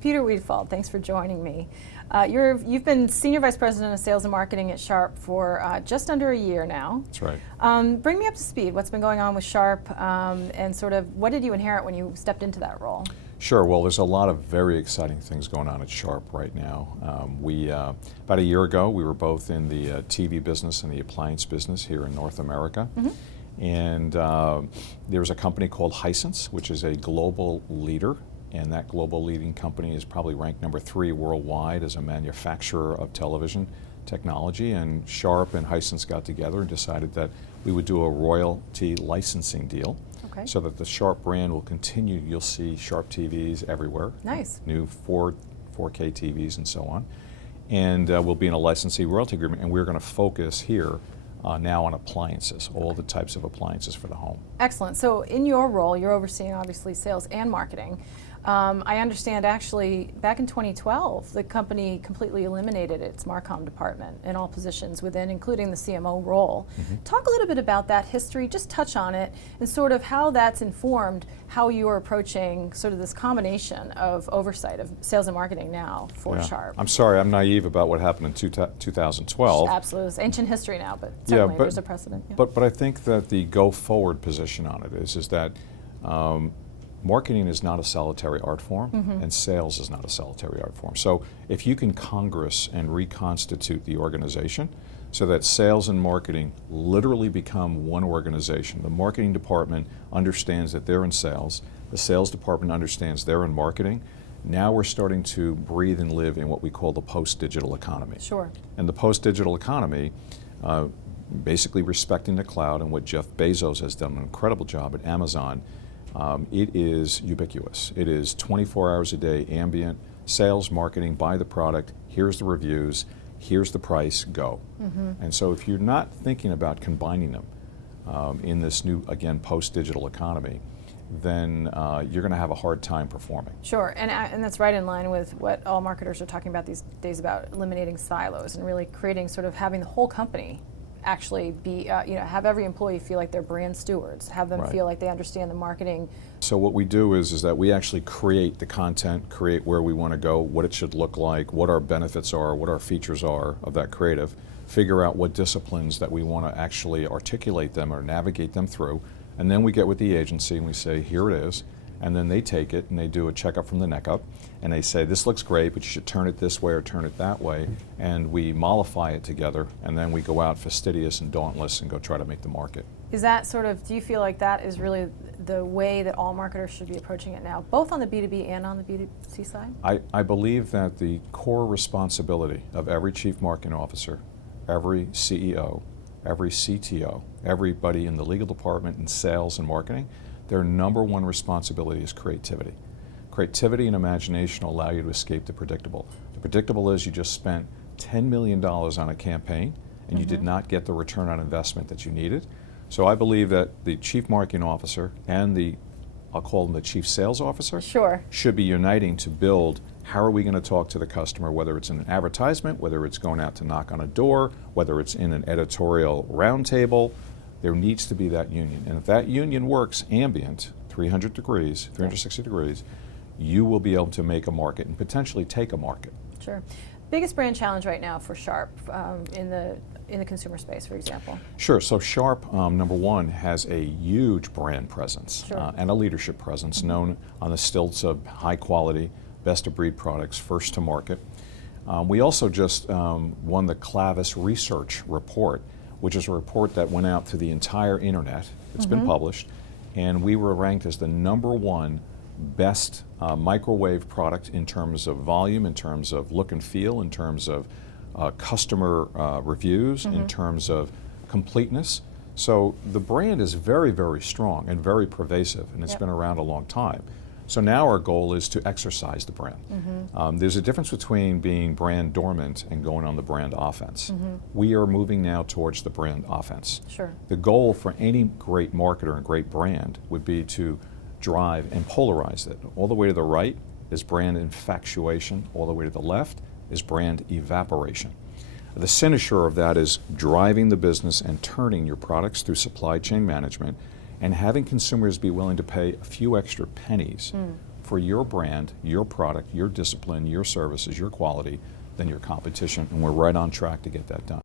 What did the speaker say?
Peter Weedfald, thanks for joining me. You've been Senior Vice President of Sales and Marketing at Sharp for just under a year now. That's right. Bring me up to speed. What's been going on with Sharp, and sort of what did you inherit when you stepped into that role? Sure. Well, there's a lot of very exciting things going on at Sharp right now. About a year ago, we were both in the TV business and the appliance business here in North America. And there was a company called Hisense, which is a global leader. And that global leading company is probably ranked number 3 worldwide as a manufacturer of television technology. And Sharp and Hisense got together and decided that we would do a royalty licensing deal. Okay. So that the Sharp brand will continue. You'll see Sharp TVs everywhere. Nice. New 4K TVs and so on. And we'll be in a licensee royalty agreement, and we're going to focus here now on appliances, all the types of appliances for the home. Excellent. So in your role, you're overseeing obviously sales and marketing. I understand actually back in 2012, the company completely eliminated its Marcom department in all positions within, including the CMO role. Talk a little bit about that history, just touch on it, and sort of how that's informed how you are approaching sort of this combination of oversight of sales and marketing now for Sharp. I'm sorry, I'm naive about what happened in 2012. Absolutely. It's ancient history now, but certainly there's a precedent. Yeah. But I think that the go-forward position on it is that marketing is not a solitary art form, and sales is not a solitary art form. So if you can congress and reconstitute the organization so that sales and marketing literally become one organization, the marketing department understands that they're in sales, the sales department understands they're in marketing, now we're starting to breathe and live in what we call the post-digital economy. Sure. And the post-digital economy, basically respecting the cloud, and what Jeff Bezos has done an incredible job at Amazon, it is ubiquitous. It is 24 hours a day, ambient, sales, marketing, buy the product, here's the reviews, here's the price, go. And so if you're not thinking about combining them in this new, again, post-digital economy, then you're going to have a hard time performing. Sure, and that's right in line with what all marketers are talking about these days about eliminating silos and really creating sort of having the whole company actually be, have every employee feel like they're brand stewards, have them feel like they understand the marketing. So what we do is that we actually create the content, create where we want to go, what it should look like, what our benefits are, what our features are of that creative, figure out what disciplines that we want to actually articulate them or navigate them through, and then we get with the agency and we say, here it is, and then they take it and they do a checkup from the neck up, and they say, this looks great, but you should turn it this way or turn it that way, and we mollify it together, and then we go out fastidious and dauntless and go try to make the market. Is that sort of, do you feel like that is really the way that all marketers should be approaching it now, both on the B2B and on the B2C side? I believe that the core responsibility of every chief marketing officer, every CEO, every CTO, everybody in the legal department and sales and marketing, their number one responsibility is creativity. Creativity and imagination will allow you to escape the predictable. The predictable is you just spent $10 million on a campaign and you did not get the return on investment that you needed. So I believe that the chief marketing officer and the, I'll call them the chief sales officer, should be uniting to build how are we going to talk to the customer, whether it's in an advertisement, whether it's going out to knock on a door, whether it's in an editorial roundtable. There needs to be that union. And if that union works ambient, 300 degrees, 360 degrees, you will be able to make a market and potentially take a market. Sure. Biggest brand challenge right now for Sharp in the consumer space, for example? Sure. So Sharp, number one, has a huge brand presence and a leadership presence known on the stilts of high quality, best of breed products, first to market. We also just won the Clavis Research Report, which is a report that went out to the entire internet. It's been published, and we were ranked as the number one best microwave product in terms of volume, in terms of look and feel, in terms of customer reviews, in terms of completeness. So the brand is very, very strong and very pervasive, and it's been around a long time. So now our goal is to exercise the brand. There's a difference between being brand dormant and going on the brand offense. We are moving now towards the brand offense. The goal for any great marketer and great brand would be to drive and polarize it. All the way to the right is brand infatuation, all the way to the left is brand evaporation. The cynosure of that is driving the business and turning your products through supply chain management and having consumers be willing to pay a few extra pennies for your brand, your product, your discipline, your services, your quality than your competition, and we're right on track to get that done.